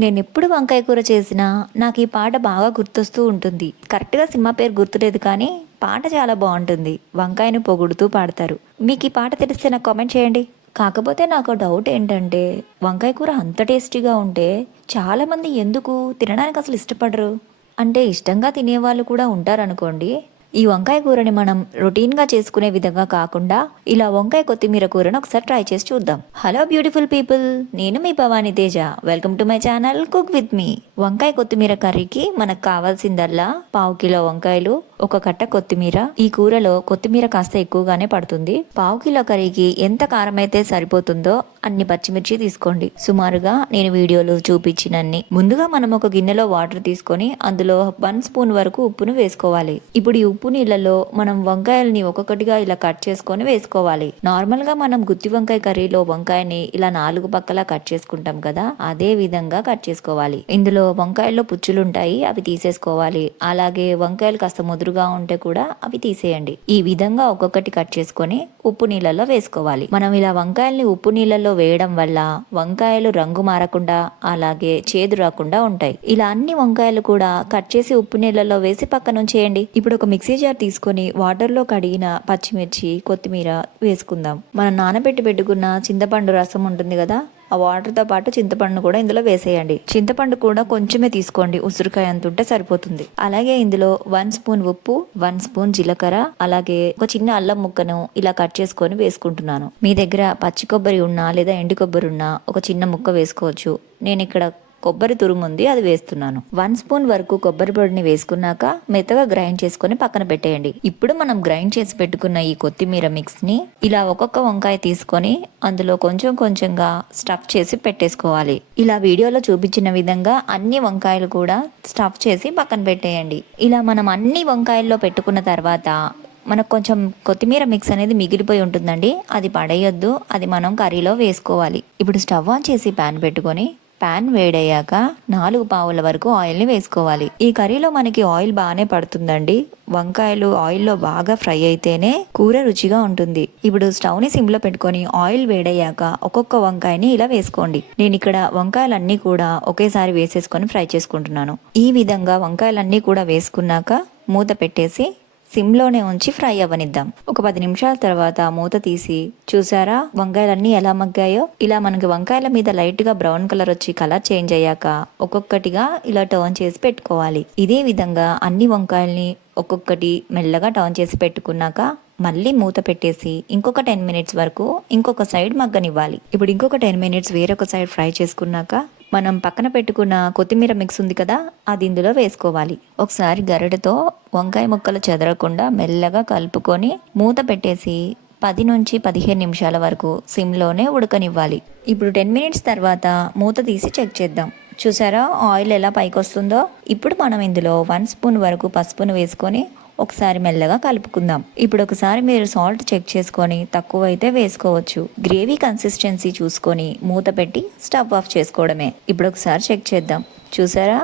నేనెప్పుడు వంకాయ కూర చేసినా నాకు ఈ పాట బాగా గుర్తొస్తూ ఉంటుంది. కరెక్ట్‌గా సినిమా పేరు గుర్తులేదు కానీ పాట చాలా బావుంటుంది. వంకాయని పొగుడుతూ పాడతారు. మీకు ఈ పాట తెలిస్తే నాకు కామెంట్ చేయండి. కాకపోతే నాకు డౌట్ ఏంటంటే వంకాయ కూర అంత టేస్టీగా ఉంటే చాలామంది ఎందుకు తినడానికి అసలు ఇష్టపడరు? అంటే ఇష్టంగా తినేవాళ్ళు కూడా ఉంటారనుకోండి. ఈ వంకాయ కూరని మనం రొటీన్‌గా చేసుకునే విధంగా కాకుండా ఇలా వంకాయ కొత్తిమీర కూరను ఒకసారి ట్రై చేసి చూద్దాం. హలో బ్యూటిఫుల్ పీపుల్, నేను మీ Bhavani Teja. Welcome to my channel cook with me. వంకాయ కొత్తిమీర కర్రీకి మనకు కావాల్సిందల్లా 1/2 కిలో వంకాయలు, 1 కట్ట కొత్తిమీర. ఈ కూరలో కొత్తిమీర కాస్త ఎక్కువగానే పడుతుంది. 1/2 కిలో కర్రీకి ఎంత కారం అయితే సరిపోతుందో అన్ని పచ్చిమిర్చి తీసుకోండి. సుమారుగా నేను వీడియోలో చూపించినన్ని. ముందుగా మనం ఒక గిన్నెలో వాటర్ తీసుకొని అందులో 1 స్పూన్ వరకు ఉప్పును వేసుకోవాలి. ఇప్పుడు ఈ ఉప్పు నీళ్ళలో మనం వంకాయల్ని ఒక్కొక్కటిగా ఇలా కట్ చేసుకొని వేసుకోవాలి. నార్మల్ గా మనం గుత్తి వంకాయ కర్రీలో వంకాయని ఇలా 4 పక్కలా కట్ చేసుకుంటాం కదా, అదే విధంగా కట్ చేసుకోవాలి. ఇందులో వంకాయల్లో పుచ్చులుంటాయి, అవి తీసేసుకోవాలి. అలాగే వంకాయలు కాస్త ముదురుగా ఉంటే కూడా అవి తీసేయండి. ఈ విధంగా ఒక్కొక్కటి కట్ చేసుకొని ఉప్పు నీళ్ళలో వేసుకోవాలి. మనం ఇలా వంకాయల్ని ఉప్పు నీళ్ళలో వేయడం వల్ల వంకాయలు రంగు మారకుండా అలాగే చేదు రాకుండా ఉంటాయి. ఇలా అన్ని వంకాయలు కూడా కట్ చేసి ఉప్పు నీళ్ళలో వేసి పక్కన ఉంచేయండి. ఇప్పుడు ఒక మిక్సీ జార్ తీసుకొని వాటర్లో కడిగిన పచ్చిమిర్చి, కొత్తిమీర వేసుకుందాం. మనం నానబెట్టి పెట్టుకున్న చింతపండు రసం ఉంటుంది కదా, ఆ వాటర్తో పాటు చింతపండు కూడా ఇందులో వేసేయండి. చింతపండు కూడా కొంచెమే తీసుకోండి, ఉసిరికాయ అంత ఉంటే సరిపోతుంది. అలాగే ఇందులో 1 స్పూన్ ఉప్పు, 1 స్పూన్ జీలకర్ర, అలాగే ఒక చిన్న అల్లం ముక్కను ఇలా కట్ చేసుకొని వేసుకుంటున్నాను. మీ దగ్గర పచ్చి కొబ్బరి ఉన్నా లేదా ఎండు కొబ్బరి ఉన్నా ఒక చిన్న ముక్క వేసుకోవచ్చు. నేను ఇక్కడ కొబ్బరి తురుము ఉంది, అది వేస్తున్నాను. 1 స్పూన్ వరకు కొబ్బరి పొడిని వేసుకున్నాక మెత్తగా గ్రైండ్ చేసుకొని పక్కన పెట్టేయండి. ఇప్పుడు మనం గ్రైండ్ చేసి పెట్టుకున్న ఈ కొత్తిమీర మిక్స్ ని ఇలా ఒక్కొక్క వంకాయ తీసుకొని అందులో కొంచెం కొంచెంగా స్టఫ్ చేసి పెట్టేసుకోవాలి. ఇలా వీడియోలో చూపించిన విధంగా అన్ని వంకాయలు కూడా స్టఫ్ చేసి పక్కన పెట్టేయండి. ఇలా మనం అన్ని వంకాయల్లో పెట్టుకున్న తర్వాత మనకు కొంచెం కొత్తిమీర మిక్స్ అనేది మిగిలిపోయి ఉంటుందండి, అది పడేయొద్దు, అది మనం కర్రీలో వేసుకోవాలి. ఇప్పుడు స్టవ్ ఆన్ చేసి ప్యాన్ పెట్టుకొని ప్యాన్ వేడయ్యాక 4 పావుల వరకు ఆయిల్ని వేసుకోవాలి. ఈ కర్రీలో మనకి ఆయిల్ బాగానే పడుతుందండి. వంకాయలు ఆయిల్లో బాగా ఫ్రై అయితేనే కూర రుచిగా ఉంటుంది. ఇప్పుడు స్టవ్ ని సిమ్ లో పెట్టుకొని ఆయిల్ వేడయ్యాక ఒక్కొక్క వంకాయని ఇలా వేసుకోండి. నేను ఇక్కడ వంకాయలన్నీ కూడా ఒకేసారి వేసేసుకొని ఫ్రై చేసుకుంటున్నాను. ఈ విధంగా వంకాయలన్నీ కూడా వేసుకున్నాక మూత పెట్టేసి సిమ్లోనే ఉంచి ఫ్రై అవ్వనిద్దాం. ఒక 10 నిమిషాల తర్వాత మూత తీసి చూసారా వంకాయలన్నీ ఎలా మగ్గాయో. ఇలా మనకి వంకాయల మీద లైట్ గా బ్రౌన్ కలర్ వచ్చి కలర్ చేంజ్ అయ్యాక ఒక్కొక్కటిగా ఇలా టర్న్ చేసి పెట్టుకోవాలి. ఇదే విధంగా అన్ని వంకాయల్ని ఒక్కొక్కటి మెల్లగా టర్న్ చేసి పెట్టుకున్నాక మళ్ళీ మూత పెట్టేసి ఇంకొక 10 మినిట్స్ వరకు ఇంకొక సైడ్ మగ్గనివ్వాలి. ఇప్పుడు ఇంకొక 10 మినిట్స్ వేరొక సైడ్ ఫ్రై చేసుకున్నాక మనం పక్కన పెట్టుకున్న కొత్తిమీర మిక్స్ ఉంది కదా, అది ఇందులో వేసుకోవాలి. ఒకసారి గరిటెతో వంకాయ ముక్కలు చెదరకుండా మెల్లగా కలుపుకొని మూత పెట్టేసి 10 నుంచి 15 నిమిషాల వరకు సిమ్లోనే ఉడకనివ్వాలి. ఇప్పుడు 10 మినిట్స్ తర్వాత మూత తీసి చెక్ చేద్దాం. చూసారా ఆయిల్ ఎలా పైకి వస్తుందో. ఇప్పుడు మనం ఇందులో 1 స్పూన్ వరకు పసుపును వేసుకొని ఒకసారి మెల్లగా కలుపుకుందాం. ఇప్పుడు ఒకసారి మీరు సాల్ట్ చెక్ చేసుకొని తక్కువ అయితే వేసుకోవచ్చు. గ్రేవీ కన్సిస్టెన్సీ చూసుకొని మూత పెట్టి స్టవ్ ఆఫ్ చేసుకోవడమే. ఇప్పుడు ఒకసారి చెక్ చేద్దాం. చూసారా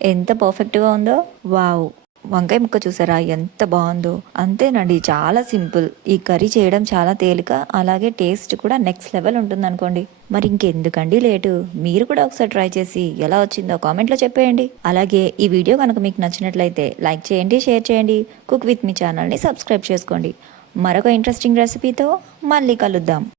ఎంత పర్ఫెక్ట్గా ఉందో. వావ్, వంకాయ ముక్క చూసారా ఎంత బాగుందో. అంతేనండి, చాలా సింపుల్. ఈ కర్రీ చేయడం చాలా తేలిక, అలాగే టేస్ట్ కూడా నెక్స్ట్ లెవెల్ ఉంటుంది అనుకోండి. మరి ఇంకెందుకండి లేటు, మీరు కూడా ఒకసారి ట్రై చేసి ఎలా వచ్చిందో కామెంట్లో చెప్పేయండి. అలాగే ఈ వీడియో కనుక మీకు నచ్చినట్లయితే లైక్ చేయండి, షేర్ చేయండి. కుక్ విత్ మీ ఛానల్ని సబ్స్క్రైబ్ చేసుకోండి. మరొక ఇంట్రెస్టింగ్ రెసిపీతో మళ్ళీ కలుద్దాం.